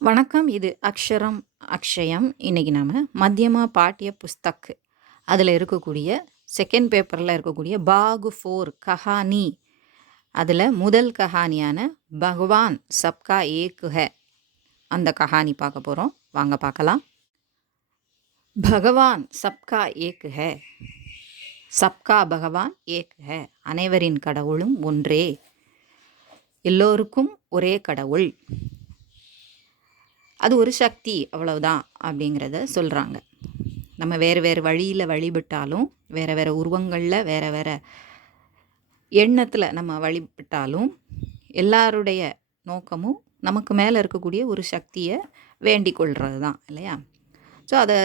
வணக்கம். இது அக்ஷரம் அக்ஷயம். இன்னைக்கு நாம மத்தியமா பாட்டிய புஸ்தக் அதில் இருக்கக்கூடிய செகண்ட் பேப்பரில் இருக்கக்கூடிய பாகு 4 கஹானி அதில் முதல் கஹானியான பகவான் சப்கா ஏக் ஹை அந்த கஹானி பார்க்க போகிறோம். வாங்க பார்க்கலாம். பகவான் சப்கா ஏக் ஹை. சப்கா பகவான் ஏக் ஹை. அனைவரின் கடவுளும் ஒன்றே, எல்லோருக்கும் ஒரே கடவுள், அது ஒரு சக்தி, அவ்வளவுதான் அப்படிங்கிறத சொல்கிறாங்க. நம்ம வேறு வேறு வழியில் வழிபட்டாலும், வேறு வேறு உருவங்களில், வேறு வேறு எண்ணத்தில் நம்ம வழிபட்டாலும், எல்லாருடைய நோக்கமும் நமக்கு மேலே இருக்கக்கூடிய ஒரு சக்தியை வேண்டிக் கொள்வது தான், இல்லையா? ஸோ அதை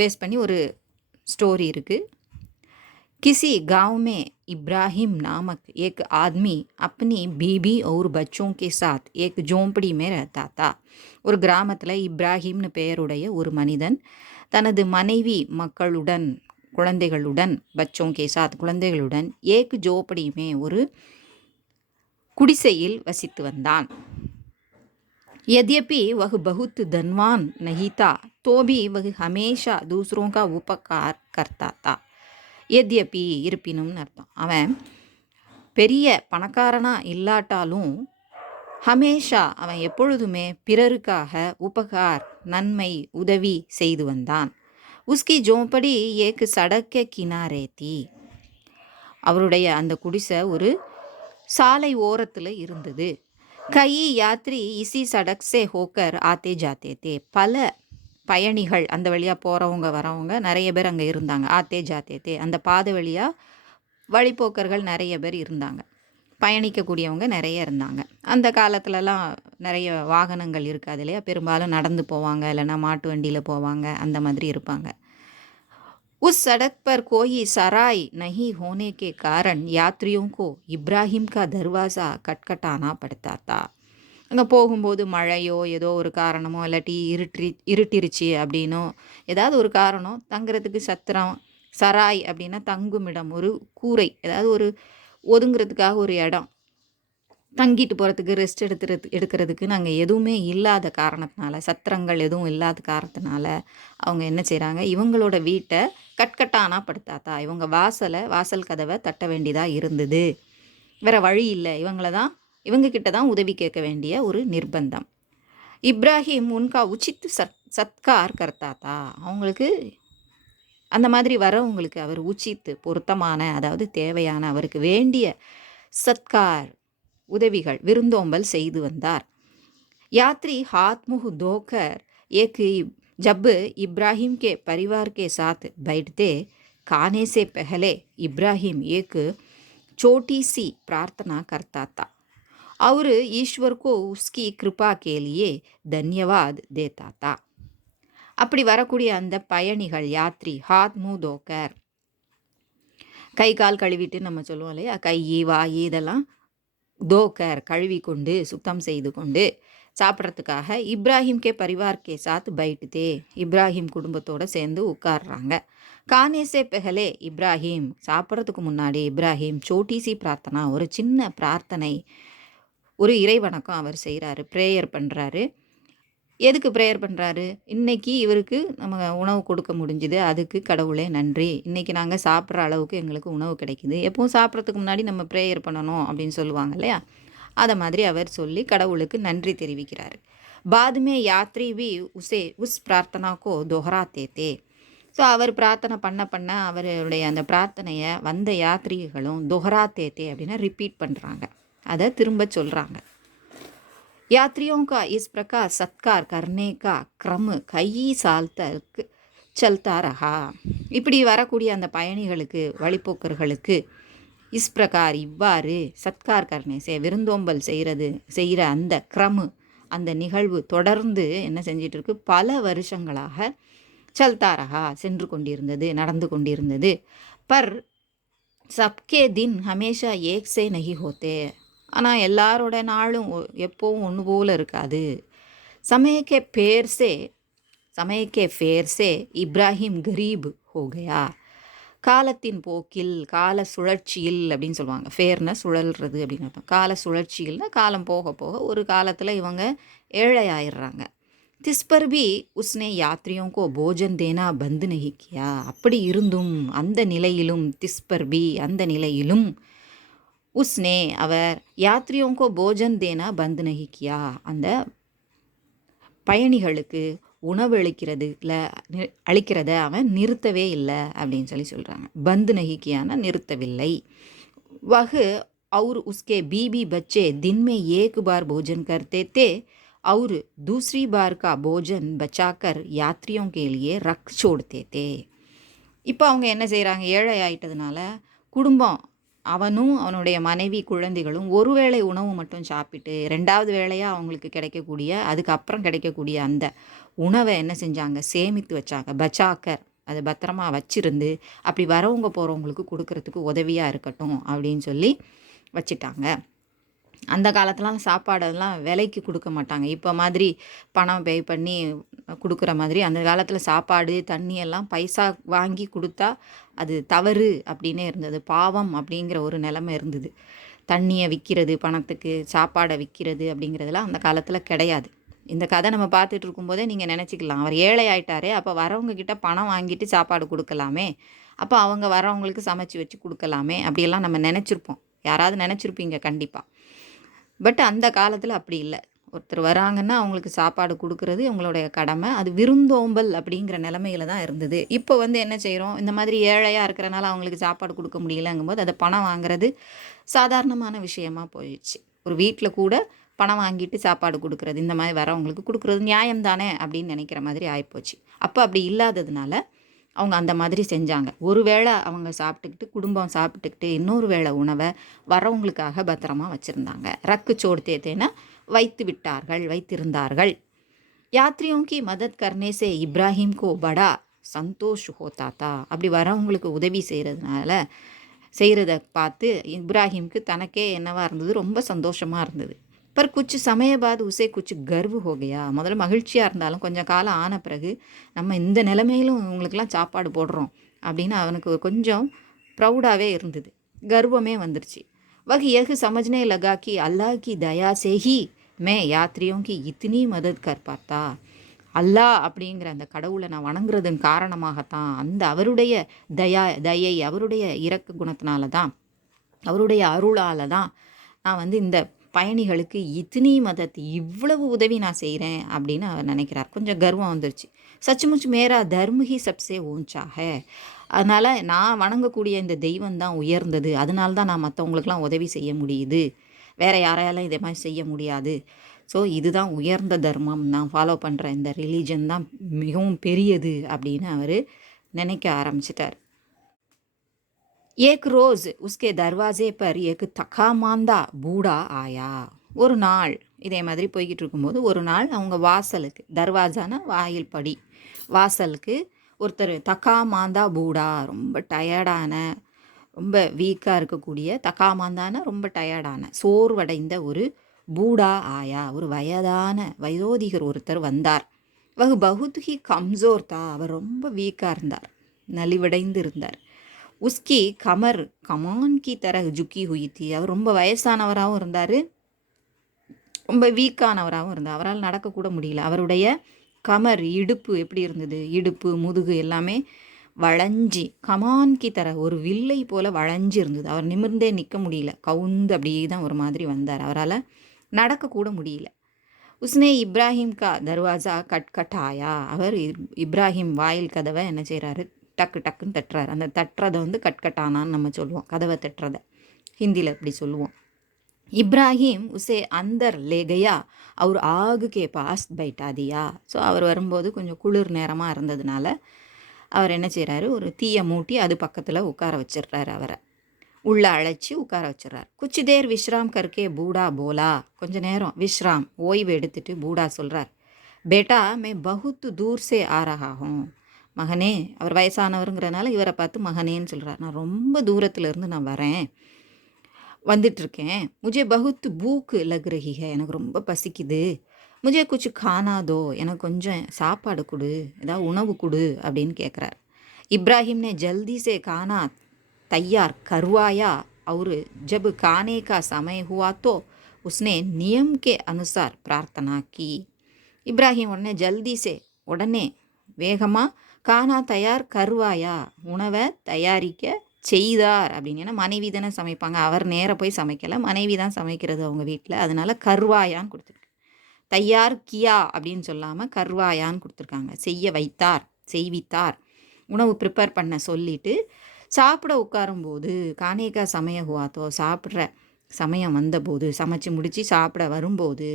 பேஸ் பண்ணி ஒரு ஸ்டோரி இருக்குது. किसी गांव में इब्राहिम नामक एक आदमी अपनी बीबी और बच्चों के साथ एक झोंपड़ी में रहता था. ஒரு கிராமத்தில் இப்ராஹிம்னு பெயருடைய ஒரு மனிதன் தனது மனைவி மக்களுடன், குழந்தைகளுடன், பச்சோं के साथ குழந்தைகளுடன் ஏக் ஜோப்படி மே ஒரு குடிசையில் வசித்து வந்தான். यद्यपि वह बहुत धनवान नहीं था तो भी वह हमेशा दूसरों का उपकार करता था. எத்யப்பி இருப்பினும்னு அர்த்தம். அவன் பெரிய பணக்காரனாக இல்லாட்டாலும் ஹமேஷா அவன் எப்பொழுதுமே பிறருக்காக உபகார், நன்மை, உதவி செய்து வந்தான். உஸ்கி ஜோம்படி ஏக்கு சடக்க கினாரே தீ. அவருடைய அந்த குடிசை ஒரு சாலை ஓரத்தில் இருந்தது. கை யாத்ரி இசி சடக் சே ஹோக்கர் ஆத்தே ஜாத்தே தே. பல பயணிகள், அந்த வழியாக போகிறவங்க வரவங்க நிறைய பேர் அங்கே இருந்தாங்க. ஆத்தே ஜாத்தே தே, அந்த பாதை வழியாக வழிப்போக்கர்கள் நிறைய பேர் இருந்தாங்க, பயணிக்கக்கூடியவங்க நிறைய இருந்தாங்க. அந்த காலத்துலலாம் நிறைய வாகனங்கள் இருக்காது இல்லையா, பெரும்பாலும் நடந்து போவாங்க, இல்லைன்னா மாட்டு வண்டியில் போவாங்க, அந்த மாதிரி இருப்பாங்க. उस सड़क पर कोई सराय नहीं होने के कारण यात्रियों को इब्राहिम का दरवाज़ा खटखटाना पड़ता था. அங்கே போகும்போது மழையோ ஏதோ ஒரு காரணமோ, இல்லாட்டி இருட்டிருச்சு அப்படின்னோ ஏதாவது ஒரு காரணம், தங்குறதுக்கு சத்திரம், சராய் அப்படின்னா தங்குமிடம், ஒரு கூரை, ஏதாவது ஒரு ஒதுங்கிறதுக்காக ஒரு இடம், தங்கிட்டு போகிறதுக்கு, ரெஸ்ட் எடுக்கிறதுக்கு நாங்கள் எதுவுமே இல்லாத காரணத்தினால, சத்திரங்கள் எதுவும் இல்லாத காரணத்தினால அவங்க என்ன செய்கிறாங்க, இவங்களோட வீட்டை கட்கட்டானா படுத்தாத்தா, இவங்க வாசல் கதவை தட்ட வேண்டியதாக இருந்தது. வேறு வழி இல்லை, இவங்கக்கிட்ட தான் உதவி கேட்க வேண்டிய ஒரு நிர்பந்தம். இப்ராஹிம் உன்கா உச்சித் சத்கார் கர்த்தாத்தா. அவங்களுக்கு அந்த மாதிரி வரவங்களுக்கு அவர் உச்சித்து, பொருத்தமான, அதாவது தேவையான, அவருக்கு வேண்டிய சத்கார், உதவிகள், விருந்தோம்பல் செய்து வந்தார். यात्री हाथ मुँह धोकर एक जब इब्राहिम के परिवार के साथ बैठते, खाने से पहले इब्राहिम एक छोटी सी प्रार्थना करता था और ईश्वर को उसकी कृपा के लिए धन्यवाद देता था. அப்படி வரக்கூடிய அந்த பயணிகள், யாத்ரி, ஹாத் மூ தோக்கர், கை கால் கழுவிட்டு நம்ம சொல்லுவோம் இல்லையா, கை வாய் இதெல்லாம் தோக்கர் கழுவி கொண்டு, சுத்தம் செய்து கொண்டு சாப்பிட்றதுக்காக இப்ராஹிம் கே பரிவார் கே சாத் பைட்டுதே, இப்ராஹிம் குடும்பத்தோடு சேர்ந்து உட்கார்றாங்க. கானேசே பெஹலே இப்ராஹிம், சாப்பிட்றதுக்கு முன்னாடி இப்ராஹிம் சோட்டிசி பிரார்த்தனா, ஒரு சின்ன பிரார்த்தனை, ஒரு இறைவணக்கம் அவர் செய்கிறாரு, ப்ரேயர் பண்ணுறாரு. எதுக்கு ப்ரேயர் பண்ணுறாரு? இன்றைக்கி இவருக்கு நம்ம உணவு கொடுக்க முடிஞ்சுது, அதுக்கு கடவுளே நன்றி, இன்றைக்கி நாங்கள் சாப்பிட்ற அளவுக்கு எங்களுக்கு உணவு கிடைக்குது. எப்பவும் சாப்பிட்றதுக்கு முன்னாடி நம்ம ப்ரேயர் பண்ணணும் அப்படின்னு சொல்லுவாங்க இல்லையா, அதை மாதிரி அவர் சொல்லி கடவுளுக்கு நன்றி தெரிவிக்கிறார். பாத்மே யாத்ரி வி உஸ் பிரார்த்தனாக்கோ தொஹராத்தே தே. ஸோ அவர் பிரார்த்தனை பண்ண அவருடைய அந்த பிரார்த்தனையை வந்த யாத்ரிகளும் தொஹராத்தே தே அப்படின்னா ரிப்பீட் பண்ணுறாங்க, அதை திரும்ப சொல்கிறாங்க. यात्रियों का इस प्रकार सत्कार करने का क्रम कई साल तक चलता रहा. இப்படி வரக்கூடிய அந்த பயணிகளுக்கு, வழிப்போக்கர்களுக்கு, இஸ் பிரகார் இவ்வாறு, சத்கார் கர்னே விருந்தோம்பல் செய்கிற அந்த க்ரமு, அந்த நிகழ்வு தொடர்ந்து என்ன செஞ்சிட்டு இருக்கு, பல வருஷங்களாக சல்தாரஹா சென்று கொண்டிருந்தது, நடந்து கொண்டிருந்தது. பர் சப்கே தின் ஹமேஷா ஏக் சே நஹி ஹோத்தே. ஆனால் எல்லாரோட நாளும் எப்போவும் ஒன்று போல் இருக்காது. சமயக்கே ஃபேர் சே இப்ராஹிம் கரீப் ஹோ கயா. காலத்தின் போக்கில், கால சுழற்சியில் அப்படின்னு சொல்லுவாங்க. ஃபேர்னா சுழல்றது அப்படின்னு அர்த்தம். கால சுழற்சியில்னா காலம் போக போக ஒரு காலத்தில் இவங்க ஏழை ஆயிடுறாங்க. तिस पर भी उसने यात्रियों को भोजन देना बंद नहीं किया. அப்படி இருந்தும் அந்த நிலையிலும் திஸ் பர் பி அந்த நிலையிலும் உஸ்னே அவர் யாத்ரியோं को भोजन देना बंद नहीं किया. அந்த பயணிகளுக்கு உணவு அளிக்கிறத அவன் நிறுத்தவே இல்லை அப்படின்னு சொல்கிறாங்க. பந்து நகிக்கியான நிறுத்தவில்லை. வகு और उसके बीबी बच्चे दिन में एक बार भोजन करते थे और दूसरी बार का भोजन बचाकर यात्रियों के लिए रख छोड़ते थे. இப்போ அவங்க என்ன செய்கிறாங்க, ஏழை ஆயிட்டதுனால குடும்பம் அவனும் அவனுடைய மனைவி குழந்தைகளும் ஒரு வேளை உணவு மட்டும் சாப்பிட்டு ரெண்டாவது வேளையாக அவங்களுக்கு கிடைக்கக்கூடிய அதுக்கப்புறம் கிடைக்கக்கூடிய அந்த உணவை என்ன செஞ்சாங்க, சேமித்து வச்சாங்க. பச்சாக்கர், அதை பத்திரமா வச்சிருந்து அப்படி வரவங்க போகிறவங்களுக்கு கொடுக்கறதுக்கு உதவியாக இருக்கட்டும் அப்படின்னு சொல்லி வச்சிட்டாங்க. அந்த காலத்துலாம் சாப்பாடெல்லாம் விலைக்கு கொடுக்க மாட்டாங்க. இப்போ மாதிரி பணம் பே பண்ணி கொடுக்குற மாதிரி அந்த காலத்தில் சாப்பாடு தண்ணி எல்லாம் பைசா வாங்கி கொடுத்தா அது தவறு அப்படின்னே இருந்தது. பாவம் அப்படிங்கிற ஒரு நிலைமை இருந்தது. தண்ணியை விற்கிறது, பணத்துக்கு சாப்பாடை விற்கிறது அப்படிங்கிறதுலாம் அந்த காலத்தில் கிடையாது. இந்த கதை நம்ம பார்த்துட்டு இருக்கும்போதே நீங்கள் நினச்சிக்கலாம், அவர் ஏழை ஆயிட்டாரே, அப்போ வரவங்க கிட்ட பணம் வாங்கிட்டு சாப்பாடு கொடுக்கலாமே, அப்போ அவங்க வரவங்களுக்கு சமைச்சு வச்சு கொடுக்கலாமே அப்படியெல்லாம் நம்ம நினச்சிருப்போம். யாராவது நினச்சிருப்பீங்க கண்டிப்பாக. பட் அந்த காலத்தில் அப்படி இல்லை. ஒருத்தர் வராங்கன்னா அவங்களுக்கு சாப்பாடு கொடுக்கறது அவங்களுடைய கடமை. அது விருந்தோம்பல் அப்படிங்கிற நிலமையில தான் இருந்தது. இப்போ என்ன செய்கிறோம், இந்த மாதிரி ஏழையாக இருக்கிறனால அவங்களுக்கு சாப்பாடு கொடுக்க முடியலங்கும்போது அதை பணம் வாங்குறது சாதாரணமான விஷயமாக போயிடுச்சு. ஒரு வீட்டில் கூட பணம் வாங்கிட்டு சாப்பாடு கொடுக்குறது, இந்த மாதிரி வரவங்களுக்கு கொடுக்குறது நியாயம் தானே அப்படின்னு நினைக்கிற மாதிரி ஆகிப்போச்சு. அப்போ அப்படி இல்லாததுனால அவங்க அந்த மாதிரி செஞ்சாங்க. ஒரு வேளை அவங்க சாப்பிட்டுக்கிட்டு குடும்பம் சாப்பிட்டுக்கிட்டு இன்னொரு வேளை உணவை வரவங்களுக்காக பத்திரமா வச்சுருந்தாங்க. ரக்கு சோடுத்தேனா வைத்திருந்தார்கள். யாத்ரியோं की मदद करने से इब्राहिम को बड़ा संतोष होता था. அப்படி வரவங்களுக்கு உதவி செய்கிறத பார்த்து இப்ராஹிம்க்கு தனக்கே என்னவாக இருந்தது, ரொம்ப சந்தோஷமாக இருந்தது. पर कुछ समय बाद उसे कुछ गर्व हो गया. முதல்ல மகிழ்ச்சியாக இருந்தாலும் கொஞ்சம் காலம் ஆன பிறகு நம்ம இந்த நிலைமையிலும் இவங்களுக்கெல்லாம் சாப்பாடு போடுறோம் அப்படின்னு அவனுக்கு கொஞ்சம் ப்ரௌடாகவே இருந்தது, கர்வமே வந்துருச்சு. वह यह समझने लगा कि अल्लाह की दया से ही मैं यात्रियों की इतनी मदद कर पाता. அல்லாஹ் அப்படிங்கிற அந்த கடவுளை நான் வணங்குறதன் காரணமாகத்தான், அந்த அவருடைய தயை அவருடைய இரக்க குணத்தினால தான், அவருடைய அருளால் தான் நான் இந்த பயணிகளுக்கு இத்தினி மதத் இவ்வளவு உதவி நான் செய்கிறேன் அப்படின்னு அவர் நினைக்கிறார். கொஞ்சம் கர்வம் வந்துருச்சு. சச்சுமுச்சு மேரா தர்ம ஹி சப்சே ஊஞ்சா ஹே. அதனால் நான் வணங்கக்கூடிய இந்த தெய்வம் தான் உயர்ந்தது, அதனால தான் நான் மற்றவங்களுக்கெல்லாம் உதவி செய்ய முடியுது, வேறு யாரையாலும் இதே மாதிரி செய்ய முடியாது. ஸோ இதுதான் உயர்ந்த தர்மம், நான் ஃபாலோ பண்ணுற இந்த ரிலீஜன் தான் மிகவும் பெரியது அப்படின்னு அவர் நினைக்க ஆரம்பிச்சிட்டார். एक रोज़ उसके दरवाजे पर एक तकामांदा बूढ़ा आया. ஒரு நாள் இதே மாதிரி போய்கிட்டு இருக்கும்போது ஒரு நாள் அவங்க வாசலுக்கு, தர்வாஜானா வாயில் படி, வாசலுக்கு ஒருத்தர் தக்காமாந்தா பூடா, ரொம்ப டயர்டான ரொம்ப வீக்காக இருக்கக்கூடிய, தக்காமாந்தான ரொம்ப டயர்டான சோர்வடைந்த ஒரு பூடா ஆயா, ஒரு வயதான வயோதிகர் ஒருத்தர் வந்தார். வகு பகுத்ஹி கம்சோர் தா, அவர் ரொம்ப வீக்காக இருந்தார், நலிவடைந்து இருந்தார். உஸ்கி கமர் கமான் கி தரஹ் ஜுக்கி ஹுயி தி, அவர் ரொம்ப வயசானவராகவும் இருந்தார், ரொம்ப வீக்கானவராகவும் இருந்தார், அவரால் நடக்கக்கூட முடியல. அவருடைய கமர் இடுப்பு எப்படி இருந்தது, இடுப்பு முதுகு எல்லாமே வளைஞ்சி, கமான் கி தர ஒரு வில்லை போல் வளைஞ்சி இருந்தது. அவர் நிமிர்ந்தே நிற்க முடியல, கவுந்து அப்படியே தான் ஒரு மாதிரி வந்தார், அவரால் நடக்கக்கூட முடியல. உஸ்னே இப்ராஹிம் கா தர்வாஜா கட்கட்டாயா, அவர் இப்ராஹிம் வாயில் கதவை என்ன செய்கிறாரு, டக்கு டக்குன்னு தட்டுறாரு. அந்த தட்டுறதை கட்கட்டானான்னு நம்ம சொல்லுவோம், கதவை தட்டுறதை ஹிந்தியில் இப்படி சொல்லுவோம். இப்ராஹிம் உசே அந்தர் லே கயா அவர் ஆகு கே பாஸ் பைட்டா தியா. ஸோ அவர் வரும்போது கொஞ்சம் குளிர் நேரமாக இருந்ததுனால அவர் என்ன செய்கிறாரு, ஒரு தீயை மூட்டி அது பக்கத்தில் உட்கார வச்சிடுறாரு, அவரை உள்ளே அழைச்சி உட்கார வச்சிடறார். குச்சி தேர் விஸ்ராம் கர்க்கே பூடா போலா, கொஞ்ச நேரம் விஸ்ராம் ஓய்வு எடுத்துட்டு பூடா சொல்கிறார், பேட்டா மே பகுத் தூர் சே ஆ ரஹா ஹூம். மகனே, அவர் வயசானவருங்கிறனால இவரை பார்த்து மகனேன்னு சொல்கிறார், நான் ரொம்ப தூரத்துலேருந்து நான் வந்துட்டுருக்கேன். முஜே பகுத் பூக்கு லக் ரஹி ஹை, எனக்கு ரொம்ப பசிக்குது. முஜே குச்சு கானா தோ, எனக்கு கொஞ்சம் சாப்பாடு கொடு, ஏதாவது உணவு கொடு அப்படின்னு கேட்குறார். இப்ராஹிம் நே ஜல்தி சே கானா தயார் கர்வாயா और जब खाने का समय हुआ तो उसने नियम के अनुसार प्रार्थना की. இப்ராஹிம் உடனே ஜல்தி சே, உடனே வேகமாக, கானா தயார் கருவாயா, உணவை தயாரிக்க செய்தார் அப்படின்னு. ஏன்னா மனைவி தானே சமைப்பாங்க, அவர் நேராக போய் சமைக்கலை, மனைவி தான் சமைக்கிறது அவங்க வீட்டில். அதனால கருவாயான்னு கொடுத்துருக்கு. தையார் கியா அப்படின்னு சொல்லாமல் கர்வாயான்னு கொடுத்துருக்காங்க. செய்ய வைத்தார், செய்வித்தார், உணவு ப்ரிப்பேர் பண்ண சொல்லிட்டு சாப்பிட உட்காரும்போது, கானேகா சமய ஹுவாத்தோ, சாப்பிட்ற சமயம் வந்தபோது, சமைச்சு முடித்து சாப்பிட வரும்போது,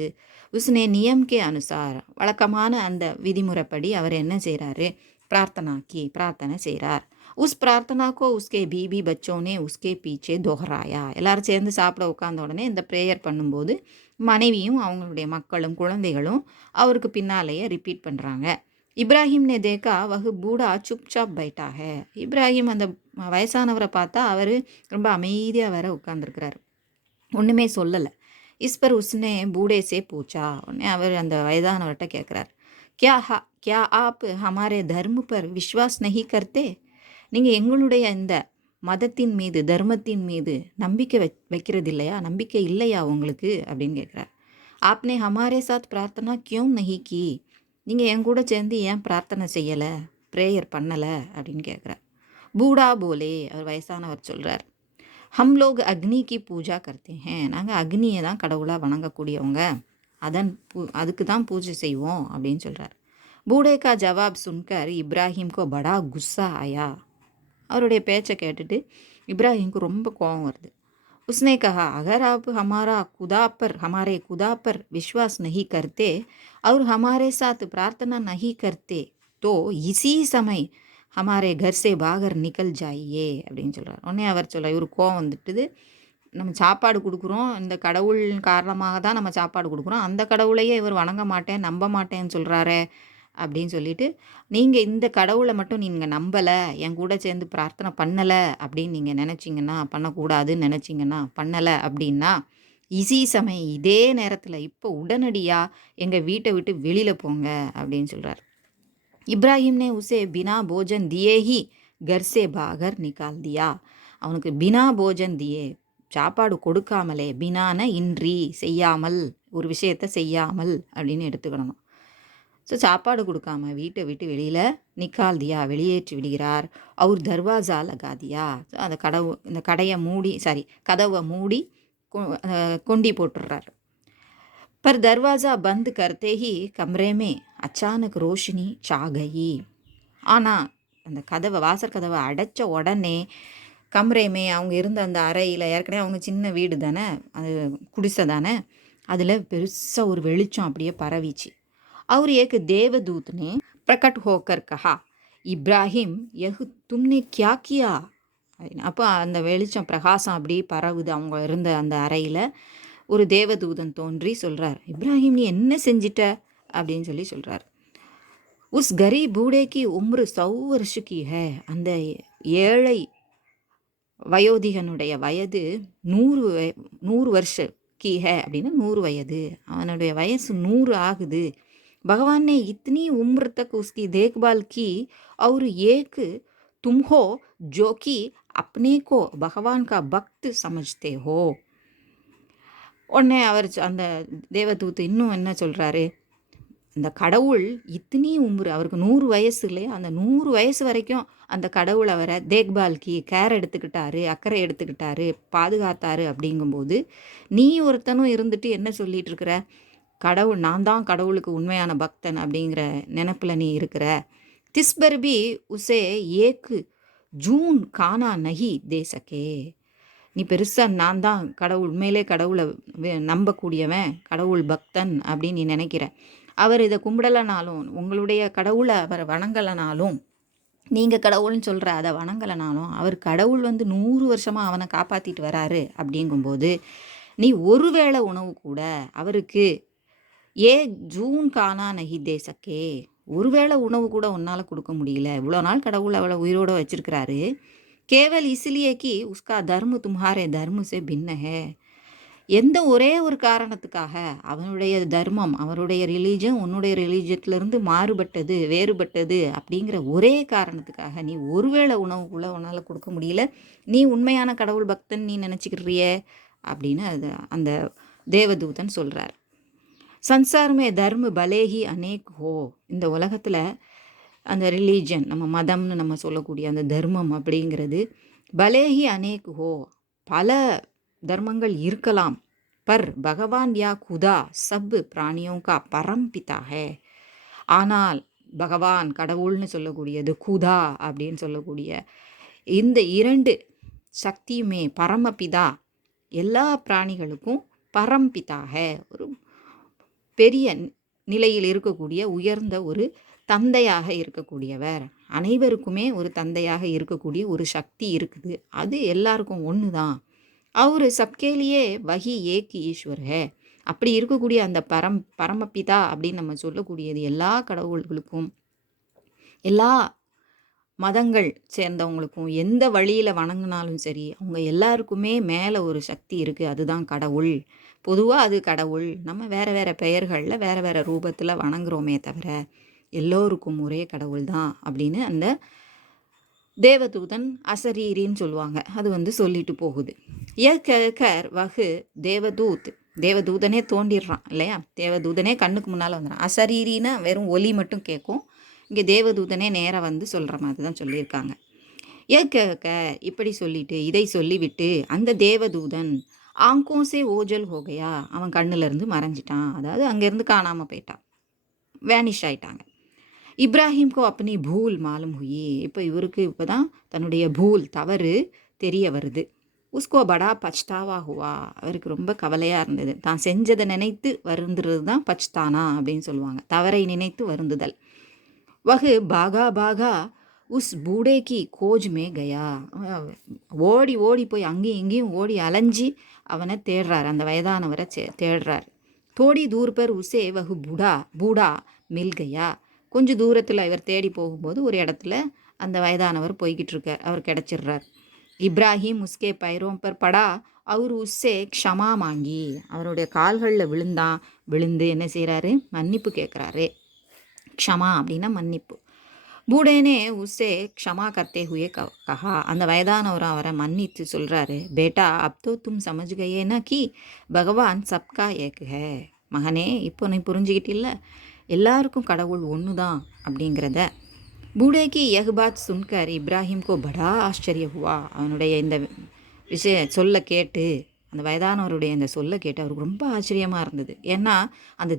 உஸ்னே நியம்கே அனுசார், வழக்கமான அந்த விதிமுறைப்படி அவர் என்ன செய்கிறாரு, பிரார்த்தனை செய்கிறார். உஸ் பிரார்த்தனாக்கோ உஸ்கே பீபி பச்சோனே உஸ்கே பீச்சே தோஹராயா. எல்லாரும் சேர்ந்து சாப்பிட உட்கார்ந்த உடனே இந்த ப்ரேயர் பண்ணும்போது மனைவியும் அவங்களுடைய மக்களும் குழந்தைகளும் அவருக்கு பின்னாலேயே ரிப்பீட் பண்ணுறாங்க. இப்ராஹிம் நே தேக்கா வகு பூடா சுப்சாப் பைட்டா ஹே. இப்ராஹிம் அந்த வயசானவரை பார்த்தா அவர் ரொம்ப அமைதியாக வேற உட்கார்ந்துருக்கிறார், ஒன்றுமே சொல்லலை. இஸ்பர் உஸ்னே பூடேசே பூச்சா. உடனே அவர் அந்த வயதானவர்கிட்ட கேட்குறார், கியா ஆப் ஹமாரே தர்ம பர் விஸ்வாஸ் நஹி கர்த்தே. நீங்கள் எங்களுடைய இந்த மதத்தின் மீது, தர்மத்தின் மீது நம்பிக்கை வைக்கிறது இல்லையா, நம்பிக்கை இல்லையா உங்களுக்கு அப்படின்னு கேட்குறார். ஆப்னே ஹமாரே சாத் பிரார்த்தனா கியோம் நஹி கி. நீங்கள் என் கூட சேர்ந்து ஏன் பிரார்த்தனை செய்யலை, ப்ரேயர் பண்ணலை அப்படின்னு கேட்குறார். பூடா போலே, அவர் வயசானவர் சொல்கிறார், ஹம் லோக் அக்னி கி பூஜா கர்த்தே ஹேன். நாங்கள் அக்னியை தான் கடவுளாக வணங்கக்கூடியவங்க, அதுக்கு தான் பூஜை செய்வோம் அப்படின்னு சொல்கிறார். பூடே கா ஜவாப் சுன்கர் இப்ராஹிம்கோ படா குஸ்ஸா ஆயா. அவருடைய பேச்சை கேட்டுட்டு இப்ராஹிம்க்கு ரொம்ப கோபம் வருது. உஸ்னே கஹா, அகர் ஆப் ஹமாரே குதா பர் விஸ்வாஸ் நஹி கர்த்தே और हमारे साथ प्रार्थना नहीं करते तो इसी समय हमारे घर से बाहर निकल जाइए அப்படின்னு சொல்கிறார். உடனே அவர் சொல்ல, இவர் கோவம் வந்துட்டுது, நம்ம சாப்பாடு கொடுக்குறோம், இந்த கடவுள் காரணமாக தான் நம்ம சாப்பாடு கொடுக்குறோம், அந்த கடவுளையே இவர் வணங்க மாட்டேன், நம்ப மாட்டேன்னு சொல்கிறாரே அப்படின்னு சொல்லிட்டு, நீங்கள் இந்த கடவுளை மட்டும் நீங்கள் நம்பலை, என் கூட சேர்ந்து பிரார்த்தனை பண்ணலை அப்படின்னு நீங்கள் நினச்சிங்கன்னா, பண்ணக்கூடாதுன்னு நினச்சிங்கன்னா, பண்ணலை அப்படின்னா, சமயம் இதே நேரத்தில் இப்போ உடனடியாக எங்கள் வீட்டை விட்டு வெளியில் போங்க அப்படின்னு சொல்கிறார். இப்ராஹிம் நே உசே பினா போஜன் தியே ஹி கர்சே பாகர் நிகால் தியா. அவனுக்கு பினா போஜன் தியே, சாப்பாடு கொடுக்காமலே, பினான இன்றி, செய்யாமல், ஒரு விஷயத்தை செய்யாமல் அப்படின்னு எடுத்துக்கணும். ஸோ சாப்பாடு கொடுக்காம வீட்டை விட்டு வெளியில் நிக்கால் தியா, வெளியேற்றி விடுகிறார். அவர் தர்வாசா லகாதியா, ஸோ அந்த இந்த கதவை மூடி கொண்டி போட்டுடுறார். பர் தர்வாசா பந்த் கர்த்தே ஹி கம்ரே மே அச்சானக் ரோஷினி சாகயி. ஆனால் அந்த வாசற்கதவை அடைச்ச உடனே கம்ரேமே, அவங்க இருந்த அந்த அறையில், ஏற்கனவே அவங்க சின்ன வீடு தானே, அது குடிசை தானே, அதில் பெருசாக ஒரு வெளிச்சம் அப்படியே பரவிச்சு. और एक देवदूत ने प्रकट होकर कहा, இப்ராஹிம் யஹ் தும்னே கியா கியா. அப்போ அந்த வெளிச்சம் பிரகாசம் அப்படி பரவுது. அவங்க இருந்த அந்த அறையில் ஒரு தேவதூதன் தோன்றி சொல்கிறார், இப்ராஹிம் நீ என்ன செஞ்சிட்ட அப்படின்னு சொல்கிறார். உஸ் கரீப் பூடே கி உம்ரு 100 வருஷ கி ஹே. அந்த ஏழை வயோதிகனுடைய வயது 100 வருஷ கி ஹே அப்படின்னா 100 வயது, அவனுடைய வயசு 100 ஆகுது. भगवान ने इतनी उम्र तक उसकी देखभाल की और एक तुम हो जो कि अपने को भगवान का भक्त समझते हो. உடனே அவர் அந்த தேவதூத்து இன்னும் என்ன சொல்கிறாரு, இந்த கடவுள் இத்தனி உம்ரு, அவருக்கு 100 வயசு இல்லையா, அந்த 100 வயசு வரைக்கும் அந்த கடவுள் அவரை தேக்பால்கி, கேர் எடுத்துக்கிட்டாரு, அக்கறை எடுத்துக்கிட்டாரு, பாதுகாத்தாரு. அப்படிங்கும்போது நீ ஒருத்தனும் இருந்துட்டு என்ன சொல்லிட்டு இருக்கிற, கடவுள் நான் தான் கடவுளுக்கு உண்மையான பக்தன் அப்படிங்கிற நினப்பில் நீ இருக்கிற. திஸ்பர் பி உசே ஏக்கு ஜூன் கானா நஹி தேசக்கே. நீ பெருசாக நான் தான் கடவுள், உண்மையிலே கடவுளை நம்பக்கூடியவன், கடவுள் பக்தன் அப்படின்னு நீ நினைக்கிற. அவர் இதை கும்பிடலைனாலும், உங்களுடைய கடவுளை அவர் வணங்கலைனாலும், நீங்கள் கடவுள்னு சொல்கிற அதை வணங்கலைனாலும், அவர் கடவுள் 100 வருஷமாக அவனை காப்பாற்றிட்டு வராரு. அப்படிங்கும்போது நீ ஒருவேளை உணவு கூட அவருக்கு ஜூன் கானா நஹி தே சக்கே, ஒருவேளை உணவு கூட உன்னால் கொடுக்க முடியல, இவ்வளோ நாள் கடவுள் அவளை உயிரோடு வச்சிருக்கிறாரு. கேவல் இசிலியே கி உஸ்கா தர்ம தும்ஹாரே தர்ம சே பின்ன ஹே. எந்த ஒரே ஒரு காரணத்துக்காக அவனுடைய தர்மம், அவருடைய ரிலீஜன் உன்னுடைய ரிலீஜத்திலிருந்து மாறுபட்டது, வேறுபட்டது அப்படிங்கிற ஒரே காரணத்துக்காக நீ ஒருவேளை உணவு கூட உன்னால் கொடுக்க முடியல, நீ உண்மையான கடவுள் பக்தன் நீ நினச்சிக்கிறியே அப்படின்னு அந்த தேவதூதன் சொல்கிறார். संसार में धर्म भले ही अनेक हो, இந்த உலகத்தில் அந்த ரிலீஜன் நம்ம மதம்னு நம்ம சொல்லக்கூடிய அந்த தர்மம் அப்படிங்கிறது பலேஹி அனேக் ஹோ, பல தர்மங்கள் இருக்கலாம். பர் பகவான் யா குதா சப் பிராணியோं का परम पिता है, ஆனால் பகவான் கடவுள்னு சொல்லக்கூடியது குதா அப்படின்னு சொல்லக்கூடிய இந்த இரண்டு சக்தியுமே பரமபிதா, எல்லா பிராணிகளுக்கும் பரம்பிதாக ஒரு பெரிய நிலையில் இருக்கக்கூடிய உயர்ந்த ஒரு தந்தையாக இருக்கக்கூடியவர், அனைவருக்குமே ஒரு தந்தையாக இருக்கக்கூடிய ஒரு சக்தி இருக்குது. அது எல்லாருக்கும் ஒன்று தான். அவர் சப்கேலியே வகி ஏக் ஈஸ்வர் ஹே, அப்படி இருக்கக்கூடிய அந்த பரமபிதா அப்படின்னு நம்ம சொல்லக்கூடியது எல்லா கடவுள்களுக்கும், எல்லா மதங்கள் சேர்ந்தவங்களுக்கும், எந்த வழியில் வணங்கினாலும் சரி, அவங்க எல்லாருக்குமே மேலே ஒரு சக்தி இருக்குது. அதுதான் கடவுள். பொதுவாக அது கடவுள். நம்ம வேறு வேறு பெயர்களில் வேறு வேறு ரூபத்தில் வணங்குறோமே தவிர எல்லோருக்கும் ஒரே கடவுள் தான் அப்படின்னு அந்த தேவதூதன் அசரீரின்னு சொல்லுவாங்க. அது சொல்லிட்டு போகுது. கர் வகு தேவதூதனே தோண்டிடுறான் இல்லையா? தேவதூதனே கண்ணுக்கு முன்னால் வந்துடுறான். அசரீரின்னா வெறும் ஒலி மட்டும் கேட்கும். இங்கே தேவதூதனே நேராக சொல்கிற மாதிரி தான் சொல்லியிருக்காங்க. இப்படி சொல்லிட்டு இதை சொல்லிவிட்டு அந்த தேவதூதன் ஆங்கோசே ஓஜல் ஹோகையா, அவன் கண்ணிலேருந்து மறைஞ்சிட்டான். அதாவது அங்கேருந்து காணாமல் போயிட்டான், வேனிஷ் ஆயிட்டாங்க. இப்ராஹிம்கோ அப்பனி பூல் மாலும் ஹுயி, இப்போ இவருக்கு இப்போ தான் தன்னுடைய பூல் தவறு தெரிய வருது. உஸ்கோ படா பச்தாவா ஹுவா, அவருக்கு ரொம்ப கவலையாக இருந்தது. தான் செஞ்சதை நினைத்து வருந்துறது தான் பச்தானா அப்படின்னு சொல்லுவாங்க, தவறை நினைத்து வருந்துதல். வகு பாகா பாகா உஸ் பூடேக்கி கோஜ்மே கயா, ஓடி ஓடி போய் அங்கேயும் இங்கேயும் ஓடி அலைஞ்சி அவனை தேடுறார், அந்த வயதானவரை தேடுறார். தோடி தூர் பர் உசே வகு பூடா மில் கயா, கொஞ்சம் தூரத்தில் இவர் தேடி போகும்போது ஒரு இடத்துல அந்த வயதானவர் போய்கிட்டு இருக்கார், அவர் கிடச்சிடுறார். இப்ராஹிம் உஸ்கே பைரோம் பர் படா அவர் உஸ்ஸே க்ஷமா மாங்கி, அவருடைய கால்களில் விழுந்து என்ன செய்கிறாரு, மன்னிப்பு கேட்குறாரு. க்ஷமா அப்படின்னா மன்னிப்பு. பூடேனே உஸ்ஸே க்ஷமா கர்த்தே ஹுயே கஹா, அந்த வயதானவர் அவரை மன்னித்து சொல்கிறாரு. பேட்டா அப் தோ தும் சமஜ் கயேனா கி பகவான் சப்கா ஏக் ஹே, மகனே இப்போ நீ புரிஞ்சுக்கிட்டில்ல, எல்லாருக்கும் கடவுள் ஒன்று தான் அப்படிங்கிறத. பூடேக்கி யஹ் பாத் சுன்கர் இப்ராஹிம்கோ படா ஆச்சரிய ஹுவா, அவனுடைய இந்த சொல்ல கேட்டு, அந்த வயதானவருடைய இந்த சொல்ல கேட்டு அவருக்கு ரொம்ப ஆச்சரியமாக இருந்தது. ஏன்னா அந்த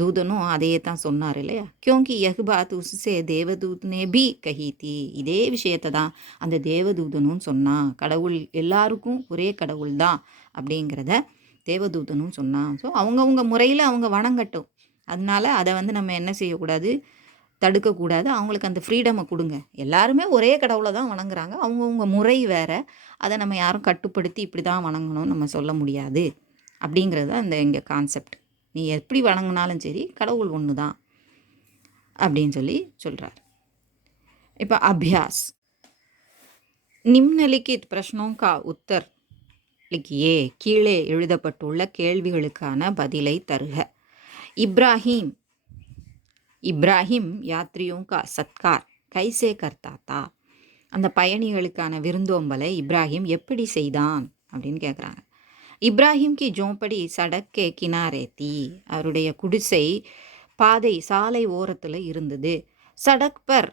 தூதனும் அதையே தான் சொன்னார் இல்லையா? கியோங்கி யஹ் பாத் உஸ்ஸே தேவதூத்னே பி கஹீதி, இதே விஷயத்தை தான் அந்த தேவதூதனும் சொன்னான். கடவுள் எல்லாருக்கும் ஒரே கடவுள் தான் அப்படிங்கிறத தேவதூதனும் சொன்னான். ஸோ அவங்கவுங்க முறையில் அவங்க வணங்கட்டும். அதனால அதை நம்ம என்ன செய்யக்கூடாது, தடுக்கக்கூடாது. அவங்களுக்கு அந்த ஃப்ரீடமை கொடுங்க. எல்லாருமே ஒரே கடவுளை தான் வணங்குறாங்க, அவங்கவுங்க முறை வேறு. அதை நம்ம யாரும் கட்டுப்படுத்தி இப்படி தான் வணங்கணும்னு நம்ம சொல்ல முடியாது அப்படிங்கிறது தான் இந்த இங்கே கான்செப்ட். நீ எப்படி வணங்கினாலும் சரி கடவுள் ஒன்று தான் அப்படின்னு சொல்கிறார். இப்போ அபியாஸ், நிம்னலிக்கித் பிரஷ்னோं का उत्तर लिखिए, கீழே எழுதப்பட்டுள்ள கேள்விகளுக்கான பதிலை தருக. இப்ராஹிம் யாத்ரியோं का सत्कार कैसे करता था, அந்த பயணிகளுக்கான விருந்தோம்பலை இப்ராஹிம் எப்படி செய்தான் அப்படின்னு கேட்குறாங்க. இப்ராஹிம் கி ஜோம்படி சடக்கே கினாரே தீ, அவருடைய குடிசை பாதை சாலை ஓரத்தில் இருந்தது. சடக் பர்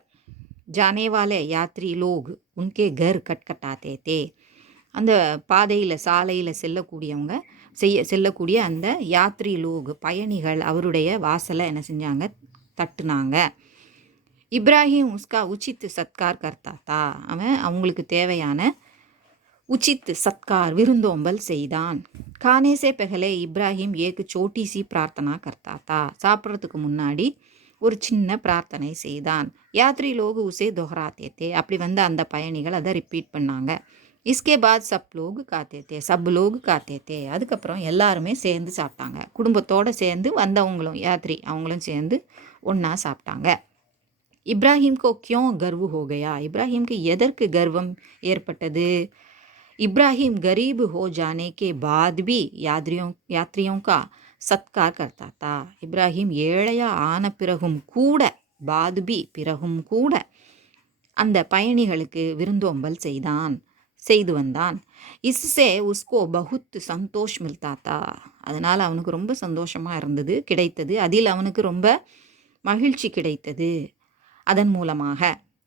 ஜானேவாலே யாத்ரி லோக் உன்கே கர் கட்கட்டாத்தே தே, அந்த பாதையில் சாலையில் செல்லக்கூடிய அந்த யாத்ரி லோக் பயணிகள் அவருடைய வாசலை என்ன செஞ்சாங்க, தட்டுனாங்க. இப்ராஹிம் உஸ்கா உச்சித் சத்கார் கர்த்தாத்தா, அவன் அவங்களுக்கு தேவையான உச்சித் சத்கார் விருந்தோம்பல் செய்தான். கானேசே பெகலே இப்ராஹிம் ஏக்கு சோட்டி சி பிரார்த்தனா கர்த்தாத்தா, சாப்பிட்றதுக்கு முன்னாடி ஒரு சின்ன பிரார்த்தனை செய்தான். யாத்ரி லோகு உசே தொஹராத்தே தே, அப்படி அந்த பயணிகள் அதை ரிப்பீட் பண்ணாங்க. இஸ்கே பாத் சப் லோகு காத்தே தே, அதுக்கப்புறம் எல்லாருமே சேர்ந்து சாப்பிட்டாங்க. குடும்பத்தோடு சேர்ந்து வந்தவங்களும் யாத்ரி அவங்களும் சேர்ந்து ஒன்றா சாப்பிட்டாங்க. இப்ராஹிம்கோ கியோं गर्व हो गया, இப்ராஹிம்க்கு எதற்கு கர்வம் ஏற்பட்டது? இப்ராஹிம் गरीब हो जाने के बाद भी यात्रियों का सत्कार करता था, இப்ராஹிம் ஏழையா ஆன பிறகும் கூட, பிறகும் கூட அந்த பயணிகளுக்கு விருந்தோம்பல் செய்தான். செய்து வந்தான். இஸ்ஸே உஸ்கோ பகுத் சந்தோஷ் மில்தா தா. அதனால் அவனுக்கு ரொம்ப சந்தோஷமாக இருந்தது, கிடைத்தது. அதில் அவனுக்கு ரொம்ப மகிழ்ச்சி கிடைத்தது அதன் மூலமாக.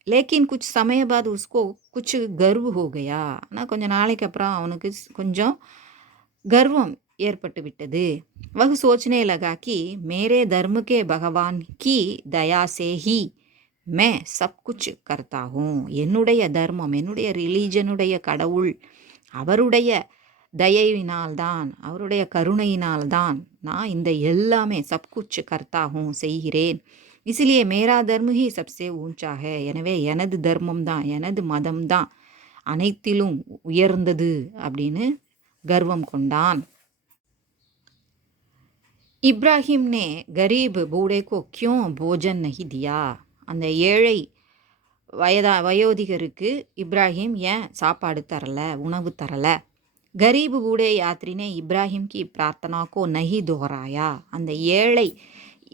லேக்கின் குச் சமய பாத் உஸ்கோ குச் கர்வ் ஹோ கயா. ஆனால் கொஞ்சம் நாளைக்கு அப்புறம் அவனுக்கு கொஞ்சம் கர்வம் ஏற்பட்டு விட்டது. வஹ் சோச்னே லகா கி மேரே தர்ம கே பகவான் கி தயா சே ஹி மே சப் குச் கர்த்தா ஹூம். என்னுடைய தர்மம், என்னுடைய ரிலீஜனுடைய கடவுள், அவருடைய தயவினால்தான், அவருடைய கருணையினால்தான் நான் இந்த எல்லாமே சப் குச் கர்த்தா ஹூம் செய்கிறேன். இசிலியே மேரா தர்ம ஹி சப்சே ஊஞ்சா ஹே. எனவே எனது தர்மம் தான், எனது மதம் தான் அனைத்திலும் உயர்ந்தது அப்படின்னு கர்வம் கொண்டான். இப்ராஹிம் நே கரீப் பூடே கோ கியோं போஜன் நஹி தியா. அந்த ஏழை வயோதிகருக்கு இப்ராஹிம் ஏன் சாப்பாடு தரல, உணவு தரல. கரீப் பூடே யாத்ரி இப்ராஹிம் கி பிரார்த்தனா கோ நஹி தோஹராயா. அந்த ஏழை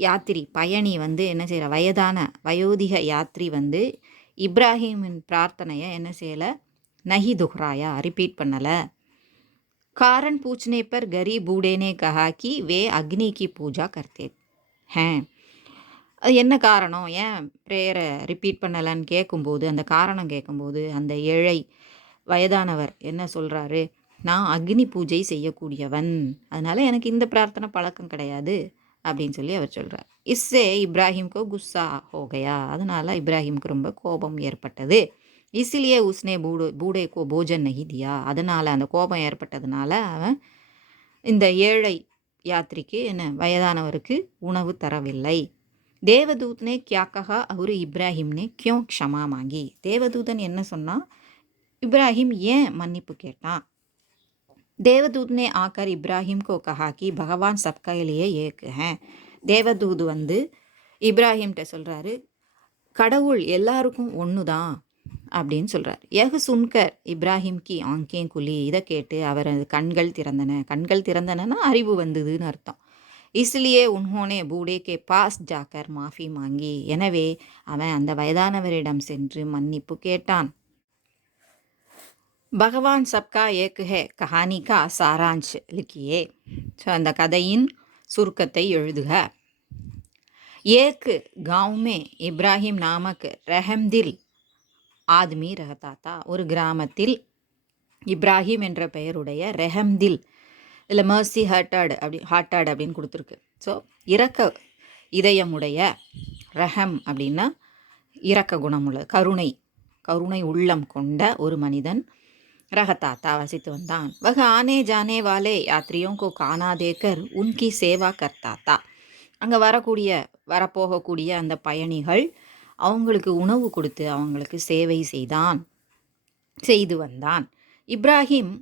யாத்திரி பயணி என்ன செய்கிற, வயோதிக யாத்திரி இப்ராஹிமின் பிரார்த்தனையை என்ன செய்யலை, நஹி துஹ்ராயா, ரிப்பீட் பண்ணலை. कारण पूछने पर गरीब बूढ़े ने कहा कि वे अग्नि की पूजा करते हैं. அது என்ன காரணம், ஏன் ப்ரேயரை ரிப்பீட் பண்ணலைன்னு கேட்கும்போது, அந்த காரணம் கேட்கும்போது அந்த ஏழை வயதானவர் என்ன சொல்கிறாரு, நான் அக்னி பூஜை செய்யக்கூடியவன், அதனால் எனக்கு இந்த பிரார்த்தனை பழக்கம் கிடையாது அப்படின்னு சொல்லி அவர் சொல்கிறார். இஸ்ஸே இப்ராஹிம்கோ குஸ்ஸா ஹோகையா. அதனால் இப்ராஹிம்க்கு ரொம்ப கோபம் ஏற்பட்டது. இசிலியே உஸ்னே பூடே கோ போஜன் நஹி தியா. அதனால் அந்த கோபம் ஏற்பட்டதுனால அவன் இந்த ஏழை யாத்திரிக்கு வயதானவருக்கு உணவு தரவில்லை. தேவதூத்னே கியா கஹா அவரு இப்ராஹிம்னே கியோ க்ஷமா மாங்கி. தேவதூதன் என்ன சொன்னான், இப்ராஹிம் ஏன் மன்னிப்பு கேட்டான். தேவதூத்னே ஆக்கர் இப்ராஹிம் கோ கஹா கி பகவான் சப்கா லியே ஏக் ஹே. தேவதூது இப்ராஹிம்கிட்ட சொல்கிறாரு, கடவுள் எல்லாருக்கும் ஒன்று தான் அப்படின்னு சொல்கிறார். யஹ் சுன்கர் இப்ராஹிம் கி ஆங்கே குலி. இதை கேட்டு அவரது கண்கள் திறந்தன. கண்கள் திறந்தனா அறிவு வந்ததுன்னு அர்த்தம். இஸ்லியே உன்ஹோனே பூடே கே பாஸ் ஜாக்கர் மாஃபி மாங்கி. எனவே அவன் அந்த வயதானவரிடம் சென்று மன்னிப்பு கேட்டான். பகவான் சப்கா ஏக் ஹே கஹானி கா சாராஞ்ச் லிக்கியே. ஸோ அந்த கதையின் சுருக்கத்தை எழுதுக. ஏக் गांव में இப்ராஹிம் நாமக் ரஹம்தில் ஆத்மி ரஹதாத்தா. ஒரு கிராமத்தில் இப்ராஹிம் என்ற பெயருடைய ரெஹம்தில், இல்லை மர்சி ஹார்ட்டட் அப்படின்னு கொடுத்துருக்கு. ஸோ இரக்க இதயமுடைய, ரஹம் அப்படின்னா இரக்க குணமுள்ள, கருணை உள்ளம் கொண்ட ஒரு மனிதன் ரஹதாத்தா வசித்து வந்தான். வக ஆனே ஜானே வாலே யாத்ரியோं को खाना देकर उनकी सेवा करता था. அங்கே வரப்போகக்கூடிய அந்த பயணிகள் அவங்களுக்கு உணவு கொடுத்து அவங்களுக்கு சேவை செய்து வந்தான். இப்ராஹிம்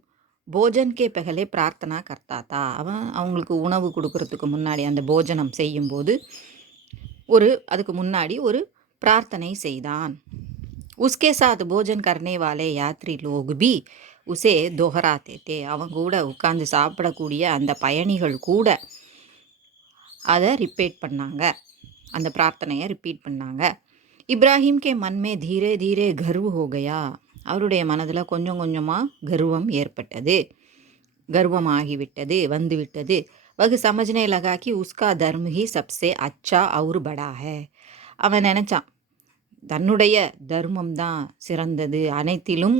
போஜன்கே பெகலே பிரார்த்தனா கர்த்தாத்தா. அவன் அவங்களுக்கு உணவு கொடுக்கறதுக்கு முன்னாடி, அந்த போஜனம் செய்யும்போது அதுக்கு முன்னாடி ஒரு பிரார்த்தனை செய்தான். உஸ்கே சாத் போஜன் கர்னே வாலே யாத்ரி லோக் பி உசே தோஹராத்தே தே. அவன் கூட உட்காந்து சாப்பிடக்கூடிய அந்த பயணிகள் கூட அதை ரிப்பீட் பண்ணாங்க, அந்த பிரார்த்தனையை ரிப்பீட் பண்ணாங்க. இப்ராஹிம் கே மன்மே தீரே தீரே கர்வ் ஹோ கயா. அவருடைய மனதில் கொஞ்சம் கொஞ்சமாக கர்வம் ஏற்பட்டது, கர்வமாகிவிட்டது, வந்துவிட்டது. வகு சமஜ்னே லகா கி உஸ்கா தர்ம ஹி சப்சே அச்சா அவுர் படா ஹே. அவன் நினச்சான், தன்னுடைய தர்மம் தான் சிறந்தது, அனைத்திலும்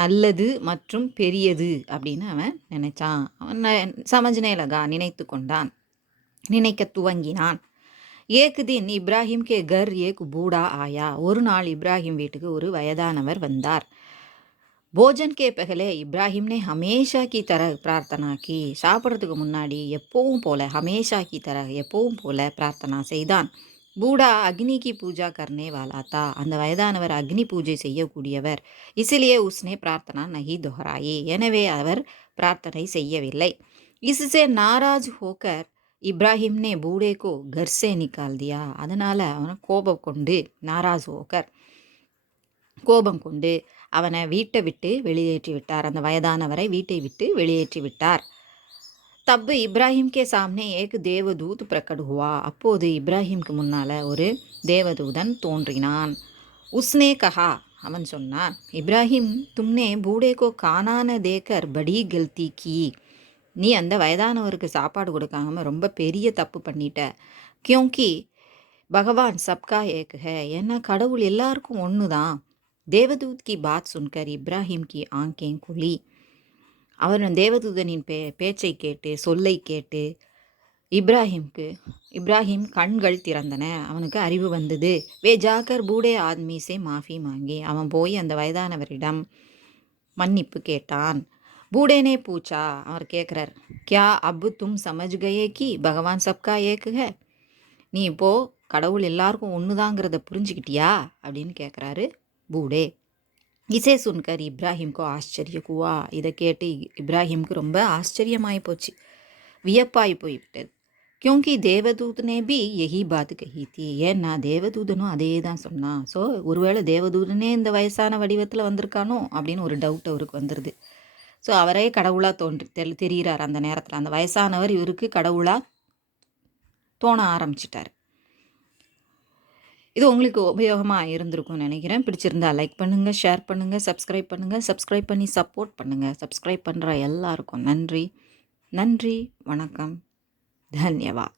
நல்லது மற்றும் பெரியது அப்படின்னு அவன் நினைச்சான். அவன் சமஜ்னே லகா, நினைத்து கொண்டான், நினைக்க துவங்கினான். ஏக் தின் இப்ராஹிம் கே கர் ஏக் பூடா ஆயா. ஒரு நாள் இப்ராஹிம் வீட்டுக்கு ஒரு வயதானவர் வந்தார். போஜன் கே பெகலே இப்ராஹிம்னே ஹமேஷா கி தர பிரார்த்தனா கி. சாப்பிட்றதுக்கு முன்னாடி எப்பவும் போல, ஹமேஷா கி தர எப்பவும் போல பிரார்த்தனா செய்தான். பூடா அக்னி கி பூஜா கர்னே வாலாத்தா. அந்த வயதானவர் அக்னி பூஜை செய்யக்கூடியவர். இசிலியே உஸ்னே பிரார்த்தனா நஹி துஹராயி. எனவே அவர் பிரார்த்தனை செய்யவில்லை. இஸ்ஸே நாராஜ் ஹோக்கர் இப்ராஹிம்னே பூடேக்கோ கர்சே நிக்கால் தியா. அதனால் அவனை கோபம் கொண்டு அவனை வீட்டை விட்டு வெளியேற்றி விட்டார். அந்த வயதானவரை வீட்டை விட்டு வெளியேற்றி விட்டார். தப்பு இப்ராஹிம் கே சாம்னே ஏக் தேவதூத் பிரகட் ஹுவா. அப்போது இப்ராஹிம்க்கு முன்னால் ஒரு தேவதூதன் தோன்றினான். உஸ்னே கஹா, அவன் சொன்னான், இப்ராஹிம் தும்னே பூடேக்கோ கானான தேக்கர் படி கல்தி கி. நீ அந்த வயதானவருக்கு சாப்பாடு கொடுக்காம ரொம்ப பெரிய தப்பு பண்ணிட்ட. கியோங்கி பகவான் சப்கா ஏக் ஹே. ஏன்னா கடவுள் எல்லாருக்கும் ஒன்று தான். தேவதூத் கி பாத் சுன்கர் இப்ராஹிம் கி ஆங்கேன் குலி. அவர் தேவதூதனின் பேச்சை கேட்டு சொல்லை கேட்டு இப்ராஹிம் கண்கள் திறந்தன. அவனுக்கு அறிவு வந்தது. வே ஜாக்கர் பூடே ஆத்மி சே மாஃபி மாங்கி. அவன் போய் அந்த வயதானவரிடம் மன்னிப்பு கேட்டான். பூடேனே பூச்சா. அவர் கேட்குறார், கியா அப்பு தும் சமஜ் கயே கி பகவான் சப்கா ஏக் ஹே. நீ இப்போ கடவுள் எல்லாருக்கும் ஒன்றுதாங்கிறத புரிஞ்சுக்கிட்டியா அப்படின்னு கேட்குறாரு பூடே. இசே சுன்கர் இப்ராஹிம்கோ ஆச்சரிய குவா. இதை கேட்டு இப்ராஹிம்க்கு ரொம்ப ஆச்சரியமாகி போச்சு, வியப்பாகி போய்விட்டது. क्योंकि देवदूत ने भी यही बात कही थी. ஏன்னா தேவதூதனும் அதே தான் சொன்னான். ஸோ ஒருவேளை தேவதூதனே இந்த வயசான வடிவத்தில் வந்திருக்கானோ அப்படின்னு ஒரு டவுட் அவருக்கு வந்துடுது. ஸோ அவரே கடவுளாக தெரிகிறார் அந்த நேரத்தில். அந்த வயசானவர் இவருக்கு கடவுளாக தோண ஆரம்பிச்சிட்டார். இது உங்களுக்கு உபயோகமாக இருந்திருக்கும்னு நினைக்கிறேன். பிடிச்சிருந்தா லைக் பண்ணுங்கள், ஷேர் பண்ணுங்கள், சப்ஸ்கிரைப் பண்ணுங்கள். சப்ஸ்கிரைப் பண்ணி சப்போர்ட் பண்ணுங்கள். சப்ஸ்கிரைப் பண்ணுற எல்லாருக்கும் நன்றி. நன்றி, வணக்கம், धन्यवाद.